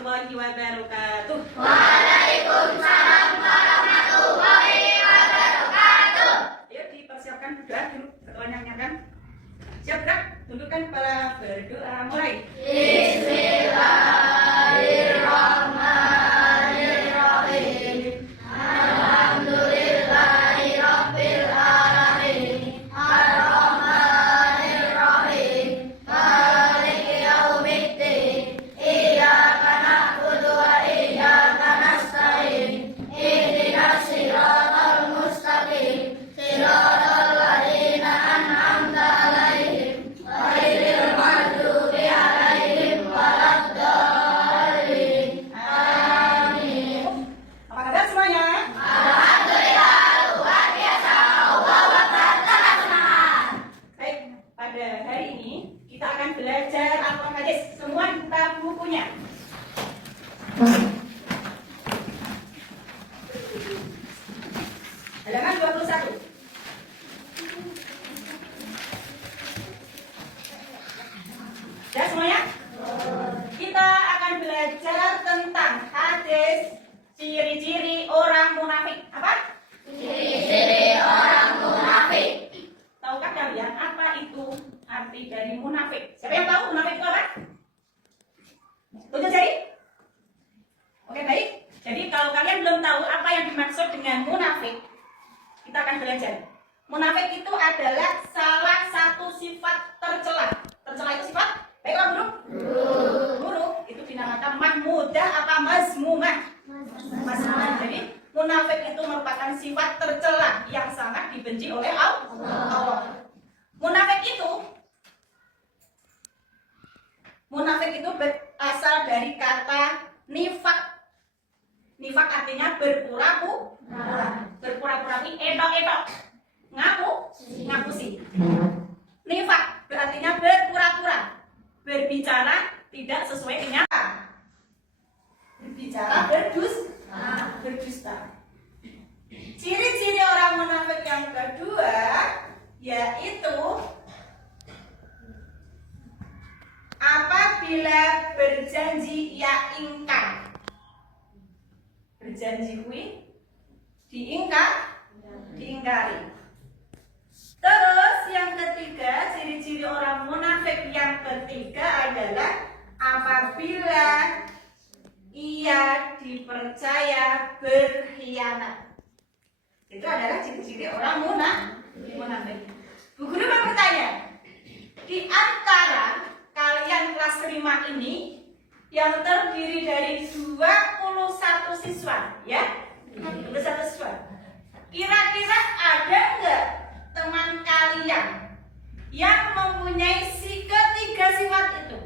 warahmatullahi wabarakatuh. Waalaikumsalam warahmatullahi wabarakatuh. Ayo dipersiapkan doa dulu. Ketuanya kan? Siap Kak? Tundukkan kepala, berdoa, mulai. Bismillahirrahmanirrahim. Alhamdulillahirabbil alamin. Arrahmanirrahim. Maliki yaumiddin. Iyyaka na'budu wa iyyaka nasta'in. Ihdinas siratal mustaqim. Siratal ladzina an'amta 'alaihim ghairil maghdubi 'alaihim waladdallin. Amin. Apa kabar semuanya? Alhamdulillah, luar biasa. Allah Akbar, tetap semangat. Baik, pada hari ini kita akan belajar Al-Quran hadis. Semua buka bukunya. Halaman 21. Ya semuanya? Kita akan belajar tentang hadis ciri-ciri orang munafik. Apa? Ciri-ciri orang munafik. Tahukah kalian apa itu arti dari munafik? Siapa yang tahu munafik itu apa? Tunjuk jari. Oke baik. Jadi kalau kalian belum tahu apa yang dimaksud dengan munafik, kita akan belajar. Munafik itu adalah salah satu sifat tercela. Tercela itu sifat baiklah buruk. Buruk itu dinamakan mahmudah apa mazmumah. Mazmumah. Jadi munafik itu merupakan sifat tercela yang sangat dibenci oleh Allah. Munafik itu berasal dari kata nifak. Nifak artinya berpura-pura. Berpura-pura ini edok-edok. Ngaku sih. Nifak berartinya berpura-pura. Berbicara tidak sesuai kenyataan. Berbicara berdusta. Ciri-ciri orang munafik yang kedua yaitu apabila berjanji ia ingkar. Berjanji kui diingkari. Terus yang ketiga, ciri-ciri orang munafik yang ketiga adalah apabila ia dipercaya berkhianat. Itu adalah ciri-ciri orang munafik. Bu Guru mau bertanya, di antara kalian kelas 5 ini yang terdiri dari 21 siswa, ya? 21 siswa. Kira-kira ada enggak teman kalian yang mempunyai ketiga sifat itu?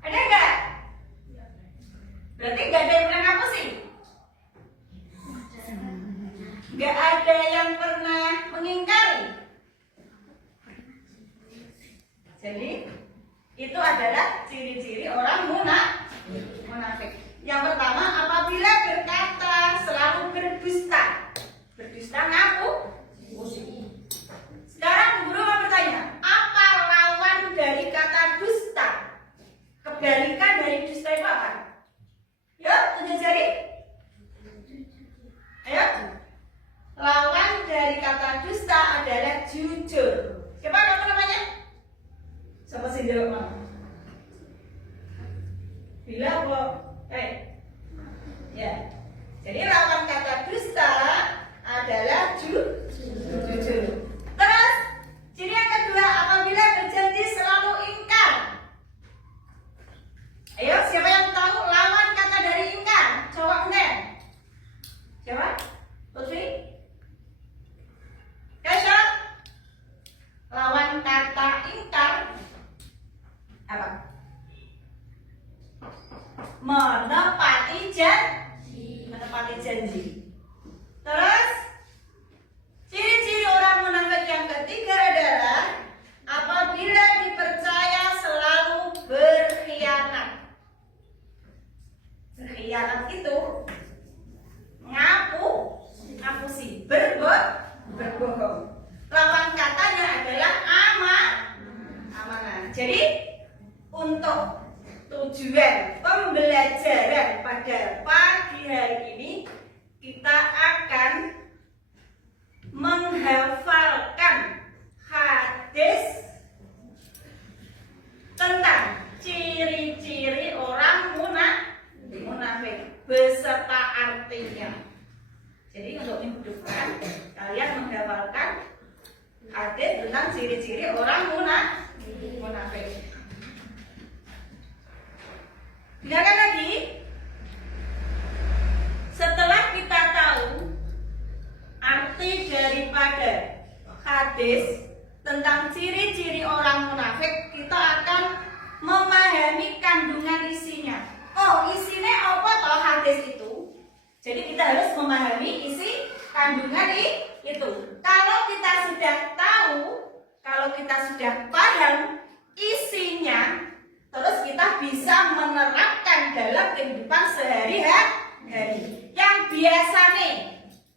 Ada enggak? Berarti enggak ada yang pernah ngaku sih? Enggak ada yang pernah mengingkari. Jadi itu adalah ciri-ciri orang munafik. Yang pertama, apabila berkata selalu berdusta. Berdusta ngaku. Sekarang guru mau bertanya, apa lawan dari kata dusta? Kebalikan dari dusta itu apa? Yuk, tunjuk jari. Ayo. Lawan dari kata dusta adalah jujur. Siapa kamu namanya? Siapa sih jawab mama? Bila kok? Ya. Jadi lawan kata dusta adalah jujur. Terus ciri yang kedua, apabila berjanji selalu ingkar. Ayo, siapa yang tahu lawan kata dari ingkar? Jawab enggak? Siapa? Putri? Kasya? Lawan kata ingkar apa? Menepati janji. Terus ciri-ciri orang munafik yang ketiga adalah apabila dipercaya selalu berkhianat. Berkhianat itu ngaku sih, berbohong. Lawan katanya adalah amanah. Jadi untuk tujuan pembelajaran pada pagi hari ini kita akan menghafalkan hadis tentang ciri-ciri orang munafik beserta artinya. Jadi untuk minggu depan kalian menghafalkan hadis tentang ciri-ciri orang munafik. Dengarkan lagi. Setelah kita tahu arti daripada hadis tentang ciri-ciri orang munafik, kita akan memahami kandungan isinya. Oh, isinya apa toh hadis itu? Jadi kita harus memahami isi kandungan itu. Kalau kita sudah tahu, kalau kita sudah paham isinya, terus kita bisa menerapkan dalam kehidupan sehari-hari. Yang biasa nih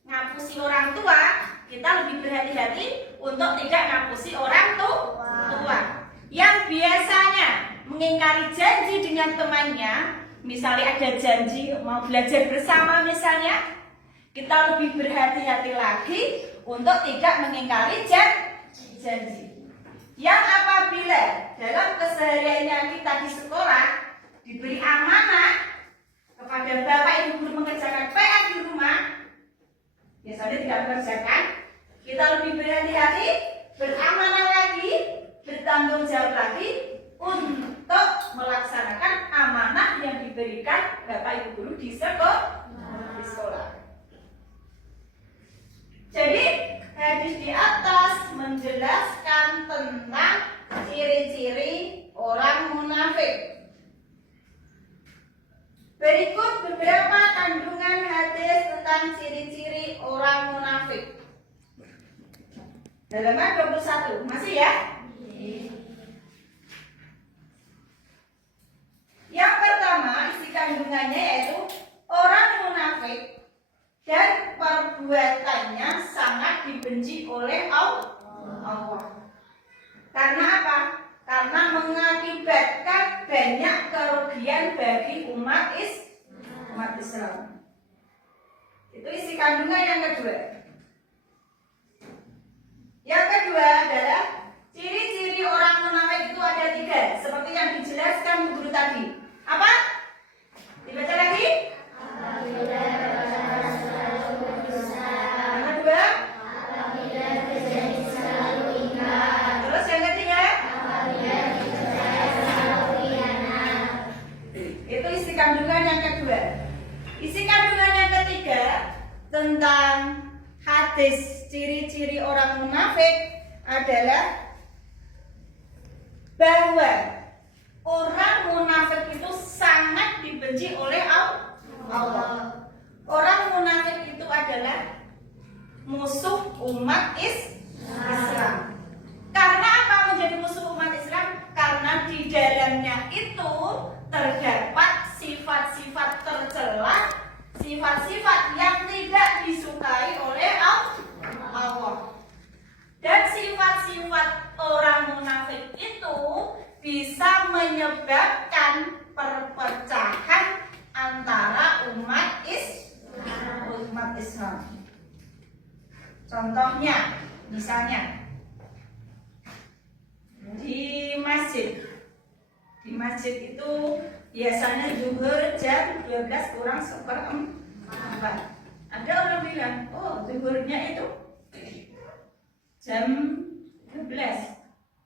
ngapusi orang tua, kita lebih berhati-hati untuk tidak ngapusi orang tua. Yang biasanya mengingkari janji dengan temannya, misalnya ada janji mau belajar bersama misalnya, kita lebih berhati-hati lagi untuk tidak mengingkari janji. Yang apabila dalam kesehariannya kita di sekolah diberi amanah kepada bapak ibu guru mengerjakan PR di rumah, biasanya tidak mengerjakan, kita lebih berhati-hati, beramanah lagi, bertanggung jawab lagi untuk melaksanakan amanah yang diberikan bapak ibu guru di sekolah. Jadi hadis di atas menjelaskan tentang ciri-ciri orang munafik. Berikut beberapa kandungan hadis tentang ciri-ciri orang munafik. Halaman 21, masih ya? Yang pertama, isi kandungannya yaitu orang munafik dan perbuatannya sangat dibenci oleh Allah. Karena apa? Karena mengakibatkan banyak kerugian bagi umat Islam. Itu isi kandungan yang kedua. Yang kedua adalah ciri-ciri orang munafik itu ada 3, seperti yang dijelaskan guru tadi. Apa? Dibaca lagi. Kandungan yang kedua. Isi kandungan yang ketiga tentang hadis ciri-ciri orang munafik adalah bahwa orang munafik itu sangat dibenci oleh Allah. Orang munafik itu adalah musuh umat Islam. Karena apa menjadi musuh umat Islam? Karena di dalamnya itu terdapat sifat-sifat tercela, sifat-sifat yang tidak disukai oleh Allah. Dan sifat-sifat orang munafik itu bisa menyebabkan perpecahan antara umat Islam. Contohnya, misalnya di masjid itu biasanya zuhur jam 12:04. Ada orang bilang, oh zuhurnya itu jam 12.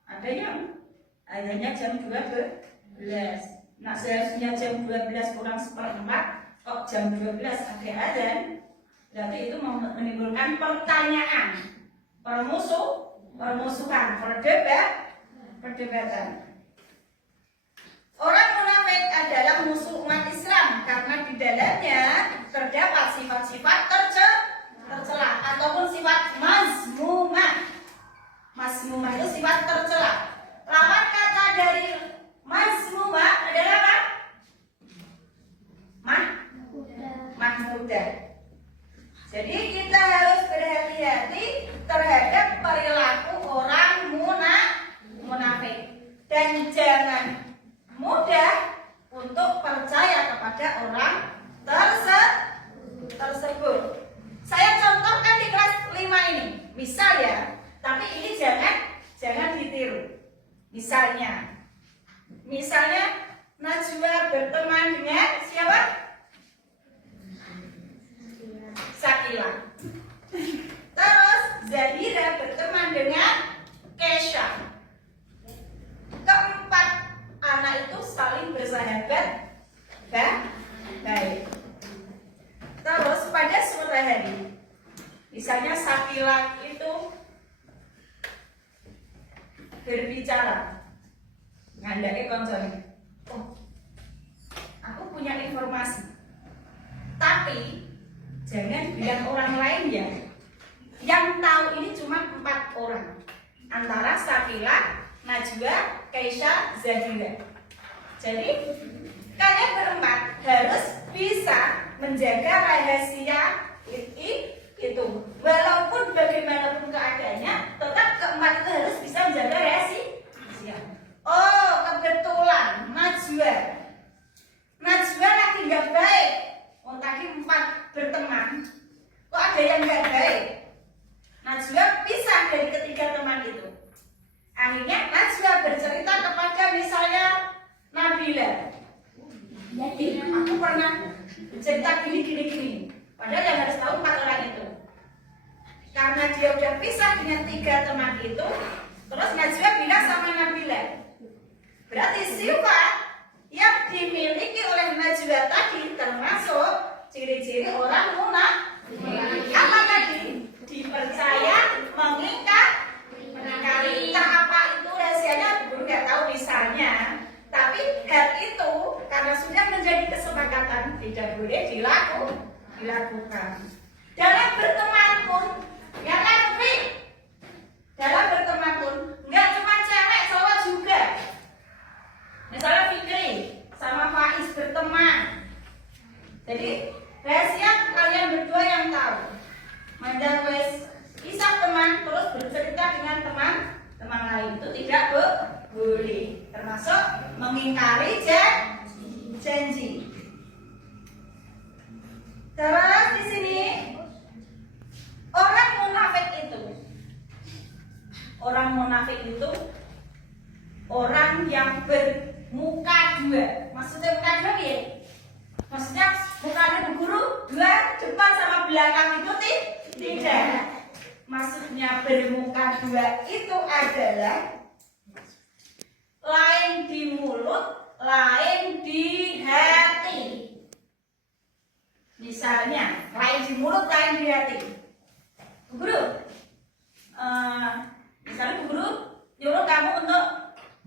Ada yang adanya jam 12. Nah seharusnya jam 12:04, kok jam 12 ada azan. Berarti itu menimbulkan pertanyaan, permusuhan, perdebatan. Orang munafik adalah musuh umat Islam karena di dalamnya terdapat sifat-sifat tercela ataupun sifat mazmumah. Mazmumah itu sifat tercela. Lawan kata dari mazmumah adalah apa? Mahmudah. Jadi kita harus berhati-hati terhadap perilaku orang munafik dan jangan mudah untuk orang tersebut. Saya contohkan di kelas 5 ini. Misal ya, tapi ini jangan ditiru. Misalnya Najwa berteman dengan siapa? Sakila. Terus Zahira berteman dengan Kesha. Keempat anak itu saling bersahabat baik. Terus pada suatu hari, misalnya Sakila itu berbicara, ngandake koncone. Oh, aku punya informasi. Tapi jangan bilang orang lain ya. Yang tahu ini cuma 4 orang. Antara Sakila, Najwa, Kesha, Zahira. Jadi kalian berempat harus bisa menjaga rahasia itu. Walaupun bagaimanapun keadaannya, tetap keempat itu harus bisa menjaga rahasia. Oh, kebetulan Najwa lagi nggak baik. Oh, tadi 4 berteman, kok ada yang nggak baik? Najwa pisah dari ketiga teman itu. Akhirnya Najwa bercerita kepada misalnya Nabila. Jadi aku pernah cerita gini. Padahal yang harus tahu 4 orang itu. Karena dia udah pisah dengan 3 teman itu, terus Najwa bilang sama Nabila. Berarti sifat yang dimiliki oleh Najwa tadi termasuk ciri-ciri orang munafik. Apa tadi? Dipercaya, mengingkari. Apa itu rahasianya? Guru nggak tahu misalnya. Tapi hal itu karena sudah menjadi kesepakatan tidak boleh dilakukan. Dalam berteman pun, ya kan Fi? Dalam berteman pun nggak cuma cewek, cowok juga. Misalnya Fikri sama Faiz berteman. Jadi rahasia kalian berdua yang tahu. Mandang wes bisa teman terus bercerita dengan teman lain itu tidak boleh, termasuk mengingkari janji. Terus di sini orang munafik itu orang yang bermuka dua. Maksudnya muka dua ya? Maksudnya mukanya berguru dua, depan sama belakang itu tidak. Maksudnya bermuka dua itu adalah lain di mulut, lain di hati. Misalnya, lain di mulut, lain di hati. Bu Guru, misalnya Bu Guru nyuruh kamu untuk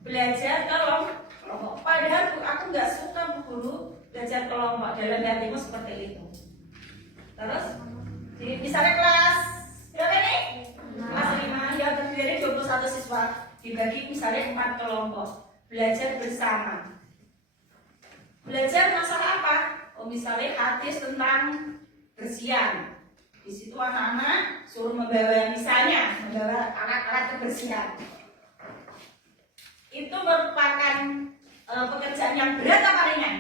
belajar kelompok. Padahal aku nggak suka Bu Guru belajar kelompok, dalam hatimu seperti itu. Terus, misalnya kelas berapa ini? Kelas 5, yang terdiri dari 21 siswa. Dibagi misalnya 4 kelompok. Belajar bersama. Belajar masalah apa? Oh, misalnya hadis tentang bersihan. Di situ anak-anak suruh membawa alat-alat kebersihan. Itu merupakan pekerjaan yang berat apa ringan?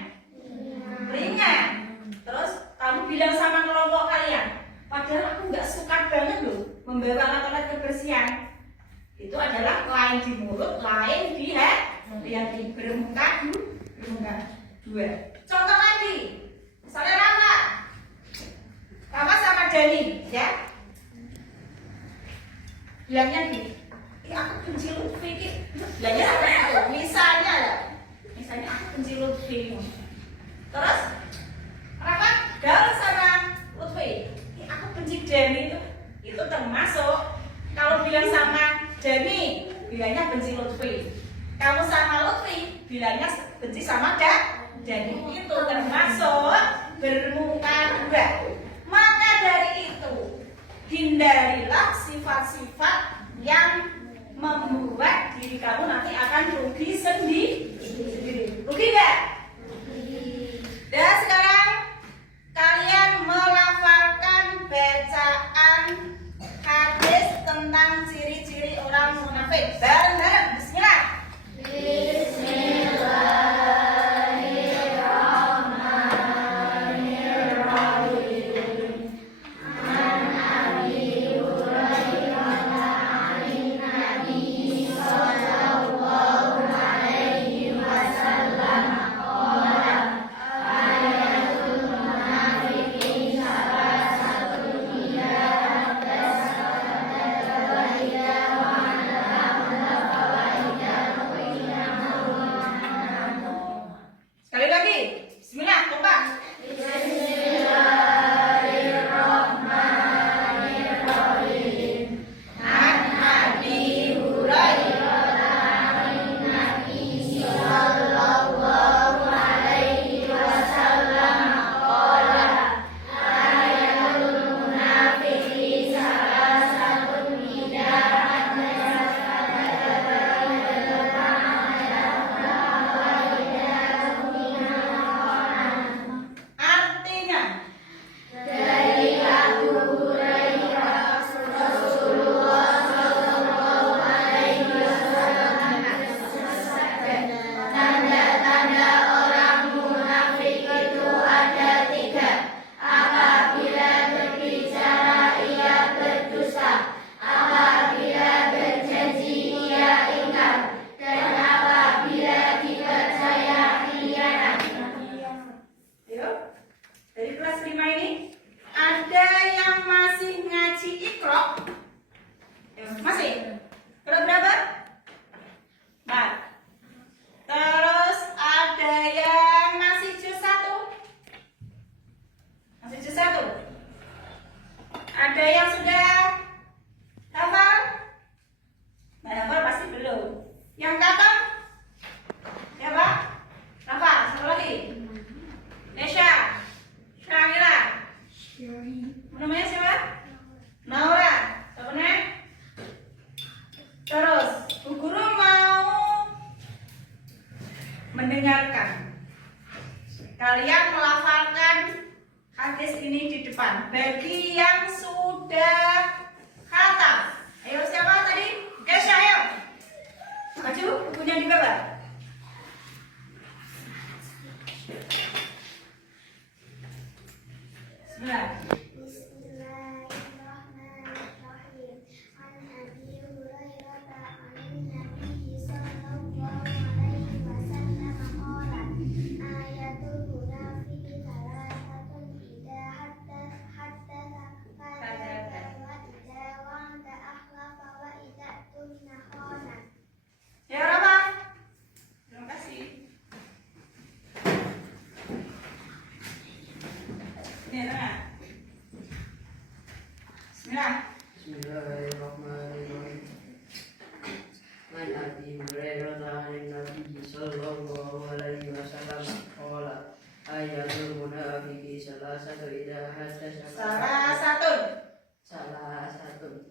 Ringan. Terus kamu bilang sama kelompok kalian, padahal aku nggak suka banget loh membawa alat-alat kebersihan. Itu adalah lain di mulut, lain di hati. Bermuka dua. Contoh lagi, misalnya Rafa sama Dani, ya, bilangnya gini, aku benci Lutfi. Bilangnya apa? Misalnya aku benci Lutfi. Terus Rafa gaul sama Lutfi, aku benci Dani. Itu termasuk. Kalau bilang sama Dani, bilangnya benci Lutfi. Kamu sama Lutfi, bilangnya benci sama Dani. Itu termasuk bermuka dua. Maka dari itu, hindarilah sifat-sifat yang membuat diri kamu nanti akan rugi sendiri. Rugi nggak? Dan sekarang kalian melafalkan bacaan hadis tentang ciri-ciri orang munafik. Bareng-bareng, bismillah. Bismillahirrahmanirrahim. Ayo, dari kelas 5 ini ada yang masih ngaji Iqra? Ayo, masih? Kelas berapa? Nah, terus ada yang masih juz 1? Masih juz 1? Ada yang sudah hafal? Nah, hafal pasti belum. Yang kapan? Ya Pak? Rafa, satu lagi. Nesha, Syamila. Namanya siapa? Naura. Siapa nih? Terus, Bu Guru mau mendengarkan. Kalian melafalkan hadis ini di depan. Bagi yang sudah khatam. Ayo siapa tadi? Nesha, ayo. Maju, bukunya di bawah. Bismillah. Bismillahirrahmanirrahim. An Abi Hurairah an Nabi sallallahu alaihi wasallam qala ayatul munafiqi thalathatun idza hatta kadzaba wa idza wa'ada akhlafa wa idza tumina khana. Ya Rafa. Terima kasih. Ini tengah. Bismillah. Bismillahirrahmanirrahim. Man Abi Hurairah an Nabi sallallahu alaihi wasallam qala ayatul munafiqi salasatu idza haddatsa Salah satu.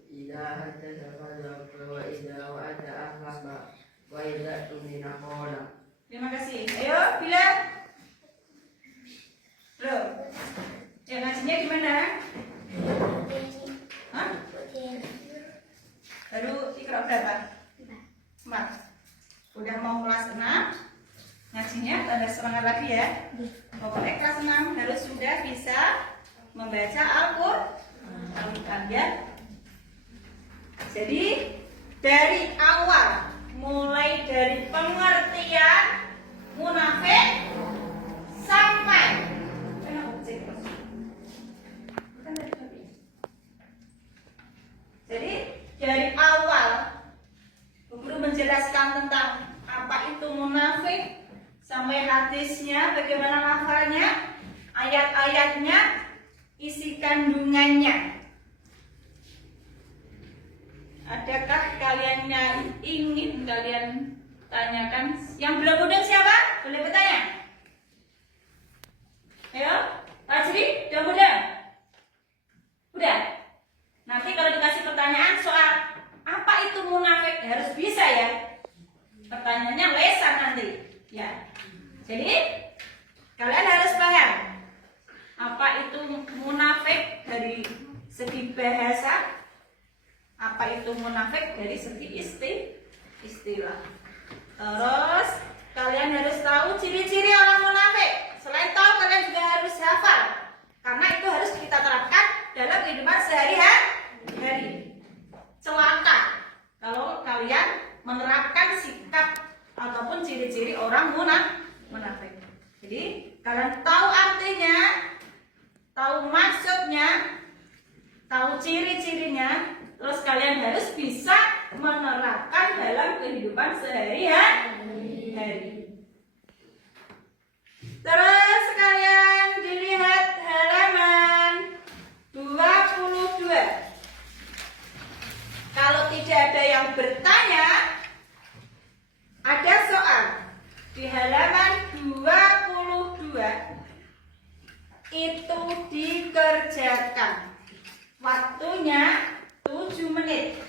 idza haddatsa kadhaba wa idza wa'ada akhlafa wa idza tumina khana. Terima kasih. Ayo, bila. Loh. Ya ngajinya gimana? Hah? Baru Iqra berapa? 4. Udah mau kelas 6. Ngajinya tambah semangat lagi ya. Pokoknya kelas 6 harus sudah bisa membaca Al-Qur'an ya. Jadi dari awal, mulai dari pengertian munafik sampai jadi dari awal Guru menjelaskan tentang apa itu munafik, sampai hadisnya, bagaimana lafalnya, ayat-ayatnya, isi kandungannya. Adakah kalian ingin kalian tanyakan? Yang belum mudeng siapa? Boleh bertanya? Ayo, Fajri, udah mudeng? Udah? Nanti kalau dikasih pertanyaan soal apa itu munafik, harus bisa ya. Pertanyaannya lesan nanti. Ya. Jadi kalian harus paham apa itu munafik dari segi bahasa, apa itu munafik dari segi istilah. Terus kalian harus tahu ciri-ciri orang munafik. Selain tahu, kalian juga harus hafal, karena itu harus kita terapkan dalam kehidupan sehari-hari. Celaka kalau kalian menerapkan sikap ataupun ciri-ciri orang munafik. Jadi kalian tahu artinya, tahu maksudnya, tahu ciri-cirinya, terus kalian harus bisa menerapkan dalam kehidupan sehari-hari. Terus kalian dilihat halaman 22. Kalau tidak ada yang bertanya, ada soal di halaman 22. Itu dikerjakan. Waktunya 7 menit.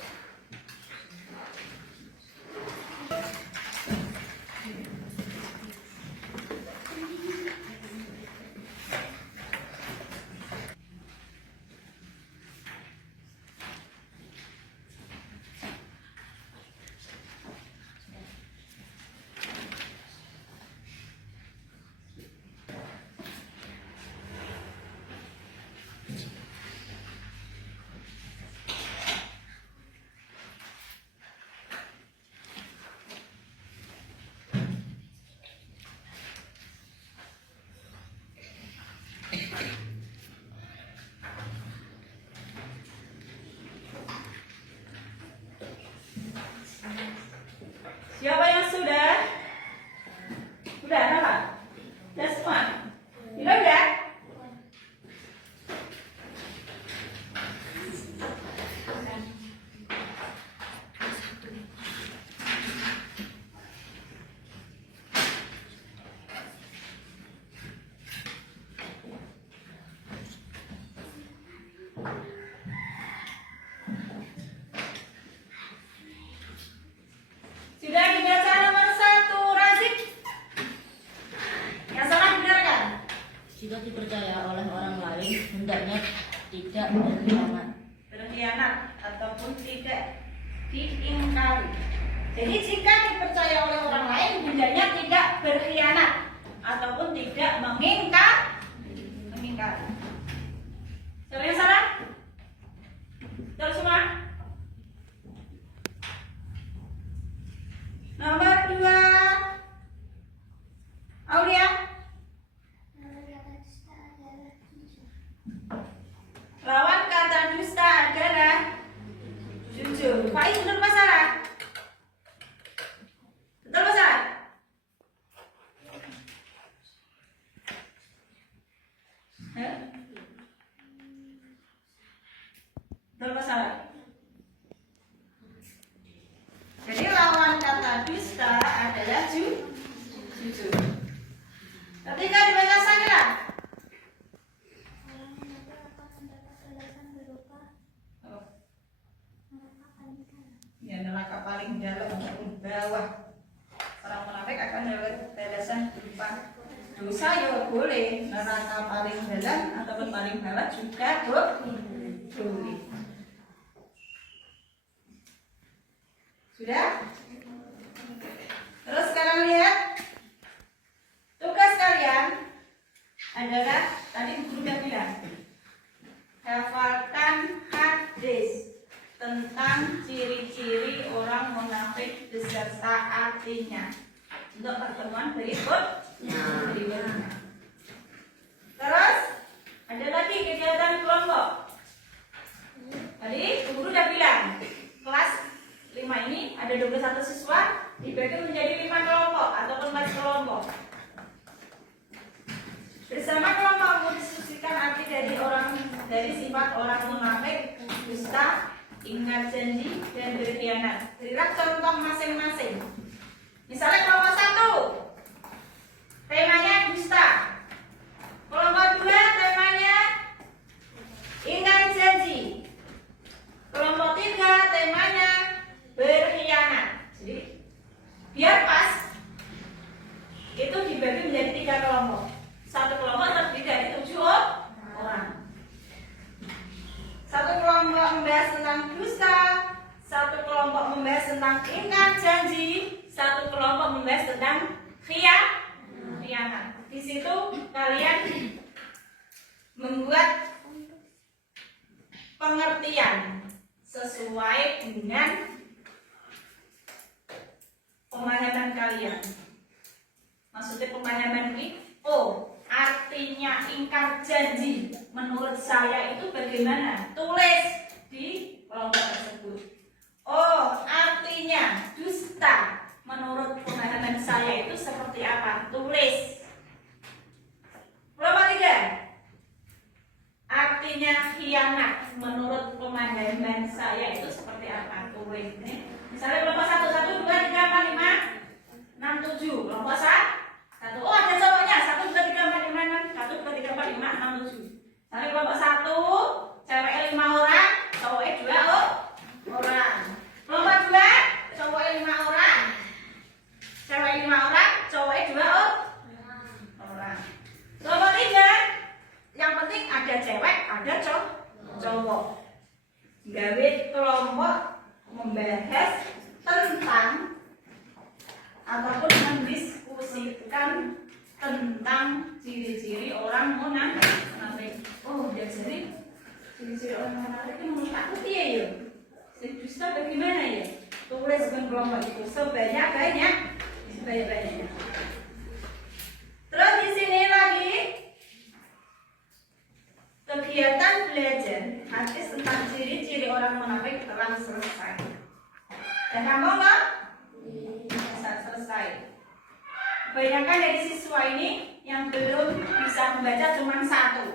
jika dipercaya oleh orang lain hendaknya tidak berkhianat. Berkhianat ataupun tidak diingkari. Jadi jika dipercaya oleh orang lain hendaknya tidak berkhianat ataupun tidak mengingkari. Siapa yang salah? Betul semua? Nomor 2 Aulia. Lawan kata dusta adalah jujur. Pak Ibu betul apa salah? Betul apa salah? Betul apa salah? Jadi lawan kata dusta adalah jujur. Ketika dibaca Sakila. Ya, neraka paling dalam ataupun bawah. Orang munafik akan dapat balasan berupa dosa ya boleh, neraka paling dalam ataupun paling bawah juga boleh. Sudah? Terus sekarang lihat tugas kalian adalah tadi guru udah bilang hafalkan hadis tentang ciri-ciri orang munafik beserta artinya untuk pertemuan berikutnya. Terus ada lagi kegiatan kelompok. Tadi guru udah bilang kelas 5 ini ada 21 siswa dibagi menjadi 5 kelompok ataupun 4 kelompok. Bersama kelompok mendiskusikan arti dari sifat orang munafik, dusta, ingkar janji, dan berkhianat. Berilah contoh masing-masing. Misalnya kelompok 1 temanya dusta, kelompok 2 temanya ingkar janji, kelompok 3 temanya berkhianat. Jadi biar pas itu dibagi menjadi 3 kelompok. Satu kelompok terdiri dari 7 orang. Satu kelompok membahas tentang dusta, satu kelompok membahas tentang ingkar janji, satu kelompok membahas tentang khianat. Di situ kalian membuat pengertian sesuai dengan pemahaman kalian. Maksudnya pemahaman ini, artinya ingkar janji menurut saya itu bagaimana? Tulis di kelompok tersebut. Artinya dusta menurut pemahaman saya itu seperti apa? Tulis. Kelompok 3. Artinya khianat menurut pemahaman saya itu seperti apa? Tulis. Misalnya kelompok 1, 1, 2, 3, 4, 5, 6, 7. Kelompok 1. Ada cowoknya 1, 2, 3, 4, 5, 6. 1, 2, 3, 4, 5, 6, 7. Misalnya kelompok 1 ceweknya 5 orang, cowoknya 2 orang. Kelompok 2 cowoknya 5 orang, ceweknya 5 orang, cowoknya 2 orang. Kelompok 3 yang penting ada cewek, ada cowok. Gawe kelompok membahas tentang ataupun mendiskusikan tentang ciri-ciri orang munafik. Jadi ciri-ciri orang munafik itu menurut aku piye ya? Dusta bagaimana ya? Tulis dengan kelompok itu sebanyak-banyaknya. Terus di sini lagi kegiatan belajar hadis tentang ciri-ciri orang munafik telah selesai. Dan kamu nggak bisa selesai. Kebanyakan dari siswa ini yang belum bisa membaca cuma 1,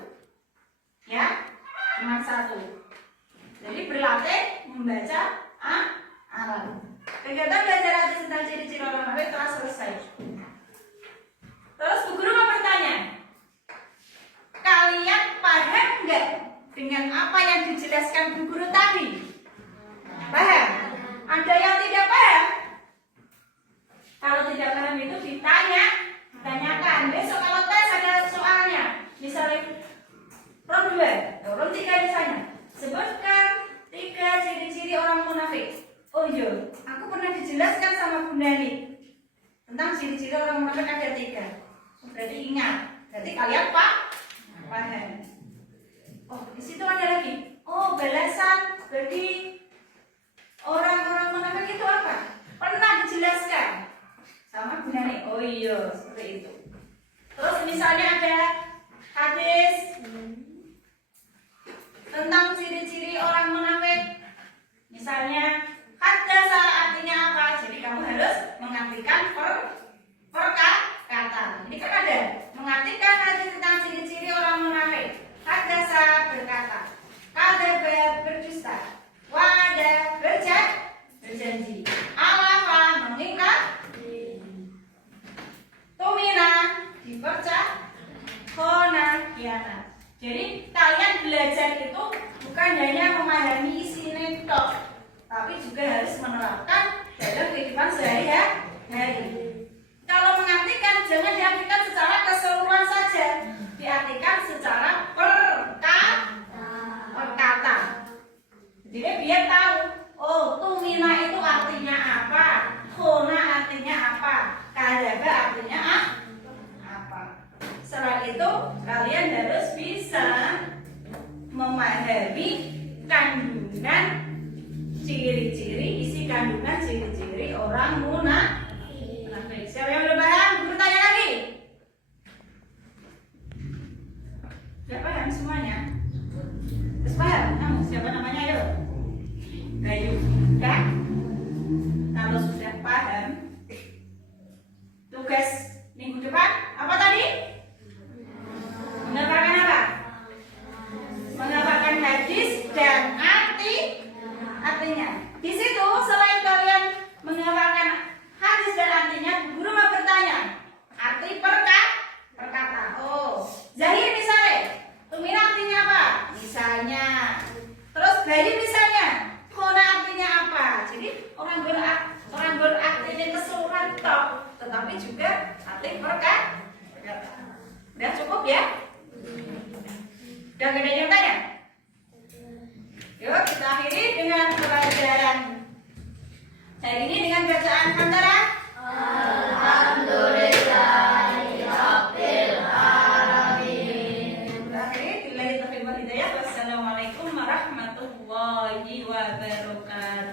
ya, cuma 1. Jadi berlatih membaca Arab. Kegiatan belajar hadis tentang ciri-ciri orang munafik telah selesai. Terus Bu Guru mau bertanya, kalian paham nggak dengan apa yang dijelaskan Bu Guru tadi? Paham? Ada yang tidak paham? Kalau tidak paham itu ditanyakan. Besok kalau tes ada soalnya. Oh iya, aku pernah dijelaskan sama Bunda nih tentang ciri-ciri orang munafik ada 3. Berarti ingat, berarti kalian paham. Oh, di situ ada lagi. Oh, balasan bagi orang-orang munafik itu apa? Pernah dijelaskan sama Bunda nih. Oh iya, seperti itu. Terus misalnya ada hadis tentang ciri-ciri orang munafik. Misalnya hadasa artinya apa? Jadi kamu harus mengartikan perkata. Ini kan ada mengartikan hadis tentang ciri-ciri orang munafik. Hadasa berkata, kadzaba berdusta, wa'ada berjanji, alafa mengikat, tumina dipercaya, khona khianat. Jadi kalian belajar itu bukan hanya memahami isi tok, tapi juga harus menerapkan dalam kehidupan sehari-hari. Kalau mengartikan, jangan diartikan secara keseluruhan saja, diartikan secara perkata. Jadi biar tahu, oh tumina itu artinya apa, khona artinya apa, kadzaba artinya apa. Setelah itu kalian harus bisa memahami kandungan ciri-ciri, isi kandungan ciri-ciri orang munafik. Siapa yang udah paham? Guru tanya lagi. Sudah paham semuanya? Terus paham? Kamu siapa namanya? Ayo. Bayu. Kan? Kalau sudah paham, tugas minggu depan apa tadi? Menghafalkan apa? Menghafalkan hadis dan artinya. Di situ selain kalian menghafalkan hadis dan artinya, guru mau bertanya arti perkata. Oh, zahir misalnya, tumina artinya apa? Misalnya. Terus bayi misalnya, khona artinya apa? Jadi orang berarti ini keseluruhan tok, tetapi juga arti perkata. Udah cukup ya? Udah gak ada yang tanya? Yuk kita akhiri dengan pelajaran hari ini dengan bacaan antara Alhamdulillahirabbil alamin. Berakhir billahi taufiq wal hidayah. Wassalamualaikum warahmatullahi wabarakatuh.